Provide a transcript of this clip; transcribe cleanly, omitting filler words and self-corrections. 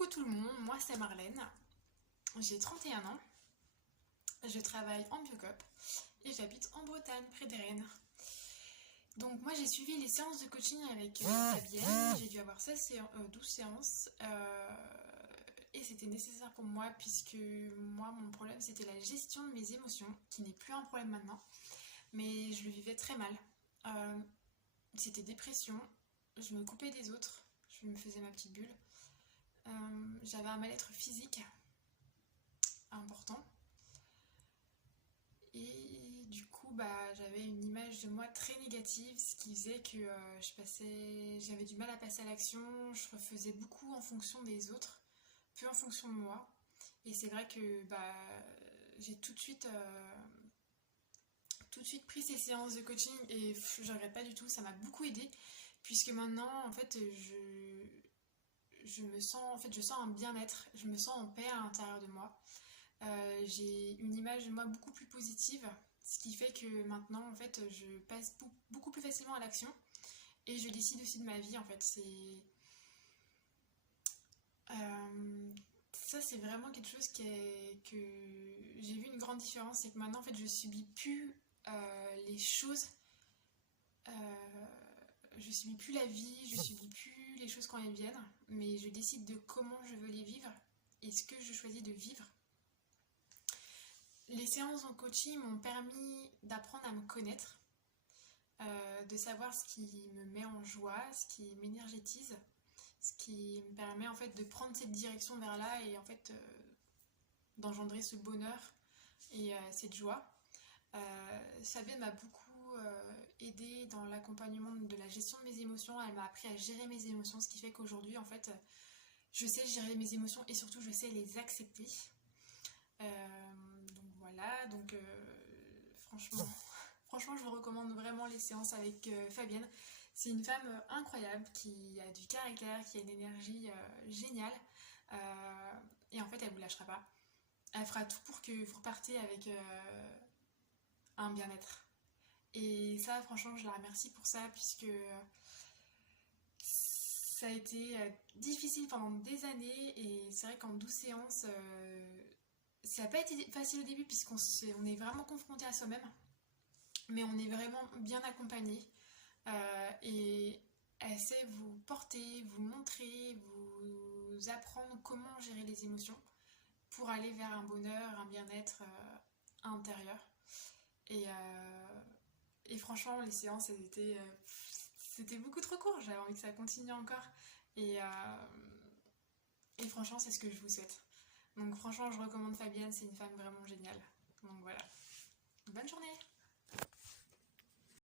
Coucou tout le monde, moi c'est Marlène, j'ai 31 ans, je travaille en Biocop et j'habite en Bretagne, près des Rennes. Donc moi j'ai suivi les séances de coaching avec Fabienne, j'ai dû avoir 12 séances et c'était nécessaire pour moi puisque moi mon problème c'était la gestion de mes émotions, qui n'est plus un problème maintenant, mais je le vivais très mal. Euh, C'était dépression, je me coupais des autres, je me faisais ma petite bulle. J'avais un mal-être physique important et du coup j'avais une image de moi très négative, ce qui faisait que j'avais du mal à passer à l'action, je refaisais beaucoup en fonction des autres, peu en fonction de moi. Et c'est vrai que j'ai tout de suite pris ces séances de coaching et je regrette pas du tout, ça m'a beaucoup aidé puisque maintenant en fait je me sens, en fait, je sens un bien-être, je me sens en paix à l'intérieur de moi. J'ai une image de moi beaucoup plus positive, ce qui fait que maintenant, en fait, je passe beaucoup plus facilement à l'action et je décide aussi de ma vie. En fait, ça, c'est vraiment quelque chose que j'ai vu une grande différence, c'est que maintenant, en fait, je subis plus les choses. Euh, je subis plus la vie, je subis plus les choses quand elles viennent, mais je décide de comment je veux les vivre et ce que je choisis de vivre. Les séances en coaching m'ont permis d'apprendre à me connaître, de savoir ce qui me met en joie, ce qui m'énergétise, ce qui me permet en fait de prendre cette direction vers là et en fait d'engendrer ce bonheur et cette joie. Fabienne m'a beaucoup aidée dans l'accompagnement de la gestion de mes émotions. Elle m'a appris à gérer mes émotions, ce qui fait qu'aujourd'hui, en fait, je sais gérer mes émotions et surtout, je sais les accepter. Donc voilà, franchement, je vous recommande vraiment les séances avec Fabienne. C'est une femme incroyable qui a du caractère, qui a une énergie géniale. Et en fait, elle vous lâchera pas. Elle fera tout pour que vous repartez avec un bien-être. Et ça, franchement, je la remercie pour ça, puisque ça a été difficile pendant des années. Et c'est vrai qu'en 12 séances, ça n'a pas été facile au début, on est vraiment confronté à soi-même. Mais on est vraiment bien accompagné. Et elle sait vous porter, vous montrer, vous apprendre comment gérer les émotions pour aller vers un bonheur, un bien-être intérieur. Et, euh, et franchement, les séances, c'était beaucoup trop court. J'avais envie que ça continue encore. Et, euh, et franchement, c'est ce que je vous souhaite. Donc franchement, je recommande Fabienne, c'est une femme vraiment géniale. Donc voilà.